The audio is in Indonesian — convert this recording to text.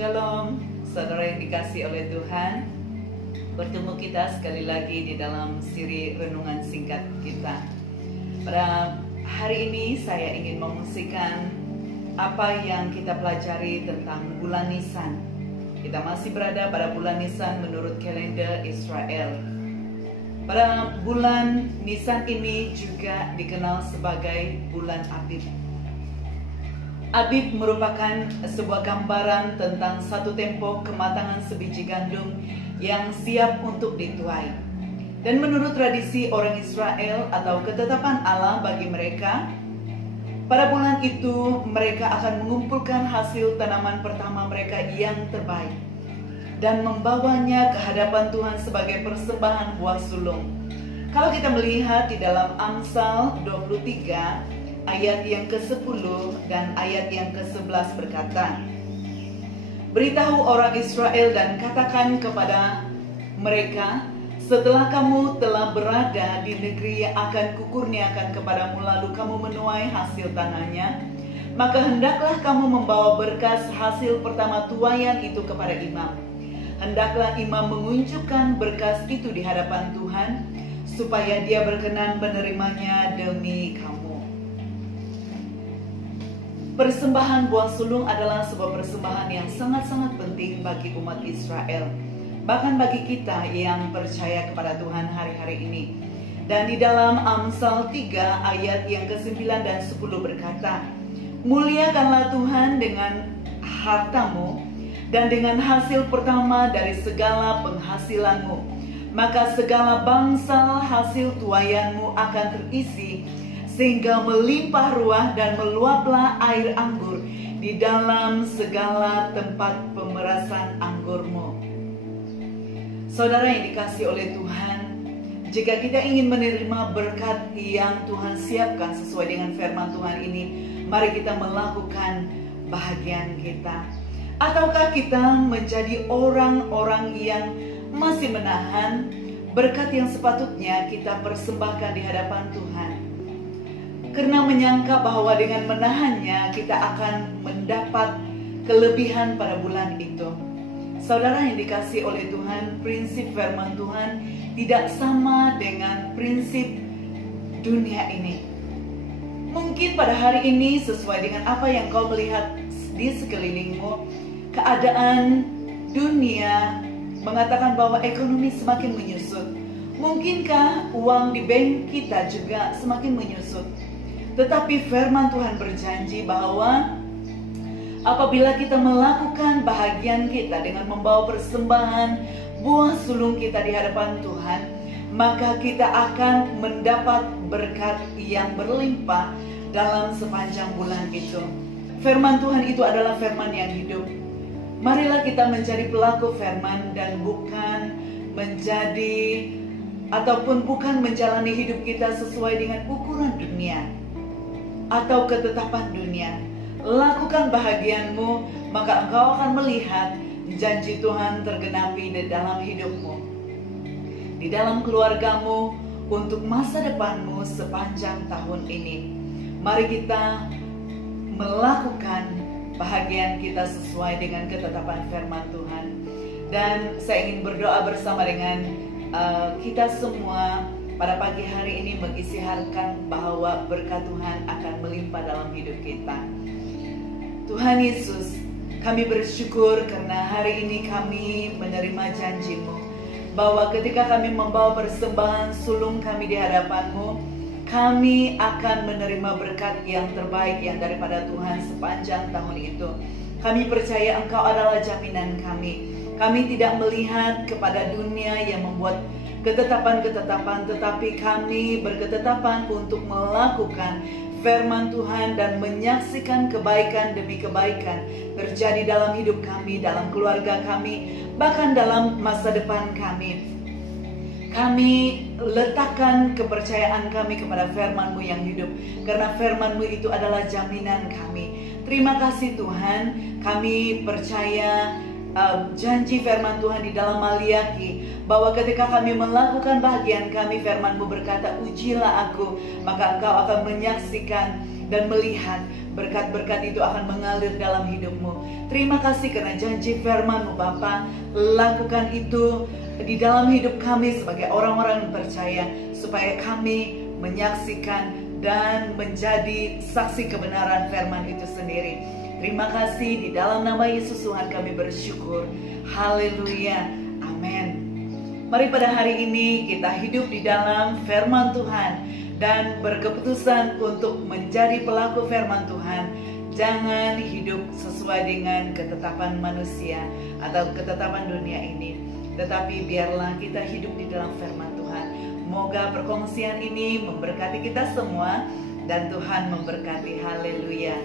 Shalom, saudara yang dikasih oleh Tuhan. Bertemu kita sekali lagi di dalam siri renungan singkat kita. Pada hari ini saya ingin mengungsikan apa yang kita pelajari tentang bulan Nisan. Kita masih berada pada bulan Nisan menurut kalender Israel. Pada bulan Nisan ini juga dikenal sebagai bulan Abib. Abib merupakan sebuah gambaran tentang satu tempo kematangan sebiji gandum yang siap untuk dituai. Dan menurut tradisi orang Israel atau ketetapan Allah bagi mereka, pada bulan itu mereka akan mengumpulkan hasil tanaman pertama mereka yang terbaik dan membawanya ke hadapan Tuhan sebagai persembahan buah sulung. Kalau kita melihat di dalam Amsal 23 ayat yang ke-10 dan ayat yang ke-11 berkata, "Beritahu orang Israel dan katakan kepada mereka, setelah kamu telah berada di negeri yang akan kukurniakan kepadamu, lalu kamu menuai hasil tanahnya, maka hendaklah kamu membawa berkas hasil pertama tuaian itu kepada imam. Hendaklah imam mengunjukkan berkas itu di hadapan Tuhan, supaya dia berkenan menerimanya demi kamu." Persembahan buah sulung adalah sebuah persembahan yang sangat-sangat penting bagi umat Israel, bahkan bagi kita yang percaya kepada Tuhan hari-hari ini. Dan di dalam Amsal 3 ayat yang ke-9 dan 10 berkata, "Muliakanlah Tuhan dengan hartamu dan dengan hasil pertama dari segala penghasilanmu, maka segala bangsa hasil tuaianmu akan terisi, sehingga melimpah ruah dan meluaplah air anggur di dalam segala tempat pemerasan anggurmu." Saudara yang dikasih oleh Tuhan, jika kita ingin menerima berkat yang Tuhan siapkan sesuai dengan firman Tuhan ini, mari kita melakukan bahagian kita. Ataukah kita menjadi orang-orang yang masih menahan berkat yang sepatutnya kita persembahkan di hadapan Tuhan, karena menyangka bahwa dengan menahannya kita akan mendapat kelebihan pada bulan itu? Saudara yang dikasih oleh Tuhan, prinsip firman Tuhan tidak sama dengan prinsip dunia ini. Mungkin pada hari ini sesuai dengan apa yang kau melihat di sekelilingmu, keadaan dunia mengatakan bahwa ekonomi semakin menyusut. Mungkinkah uang di bank kita juga semakin menyusut? Tetapi firman Tuhan berjanji bahwa apabila kita melakukan bahagian kita dengan membawa persembahan buah sulung kita di hadapan Tuhan, maka kita akan mendapat berkat yang berlimpah dalam sepanjang bulan itu. Firman Tuhan itu adalah firman yang hidup. Marilah kita menjadi pelaku firman dan bukan menjalani hidup kita sesuai dengan ukuran dunia atau ketetapan dunia. Lakukan bahagianmu, maka engkau akan melihat janji Tuhan tergenapi di dalam hidupmu, di dalam keluargamu, untuk masa depanmu sepanjang tahun ini. Mari kita melakukan bahagian kita sesuai dengan ketetapan firman Tuhan. Dan saya ingin berdoa bersama dengan kita semua pada pagi hari ini, mengisyaratkan bahwa berkat Tuhan akan melimpah dalam hidup kita. Tuhan Yesus, kami bersyukur karena hari ini kami menerima janji-Mu, bahwa ketika kami membawa persembahan sulung kami di hadapan-Mu, kami akan menerima berkat yang terbaik yang daripada Tuhan sepanjang tahun itu. Kami percaya Engkau adalah jaminan kami. Kami tidak melihat kepada dunia yang membuat ketetapan-ketetapan, tetapi kami berketetapan untuk melakukan firman Tuhan dan menyaksikan kebaikan demi kebaikan terjadi dalam hidup kami, dalam keluarga kami, bahkan dalam masa depan kami. Kami letakkan kepercayaan kami kepada firman-Mu yang hidup, karena firman-Mu itu adalah jaminan kami. Terima kasih Tuhan, kami percaya janji firman Tuhan di dalam Maliaki, bahwa ketika kami melakukan bahagian kami, firman-Mu berkata, "Ujilah aku, maka engkau akan menyaksikan dan melihat berkat-berkat itu akan mengalir dalam hidupmu. Terima kasih karena janji firman-Mu Bapa. Lakukan itu di dalam hidup kami sebagai orang-orang yang percaya, supaya kami menyaksikan dan menjadi saksi kebenaran firman itu sendiri. Terima kasih, di dalam nama Yesus Tuhan kami bersyukur. Haleluya, amin. Mari pada hari ini kita hidup di dalam firman Tuhan dan berkeputusan untuk menjadi pelaku firman Tuhan. Jangan hidup sesuai dengan ketetapan manusia atau ketetapan dunia ini, tetapi biarlah kita hidup di dalam firman Tuhan. Semoga perkongsian ini memberkati kita semua dan Tuhan memberkati. Haleluya.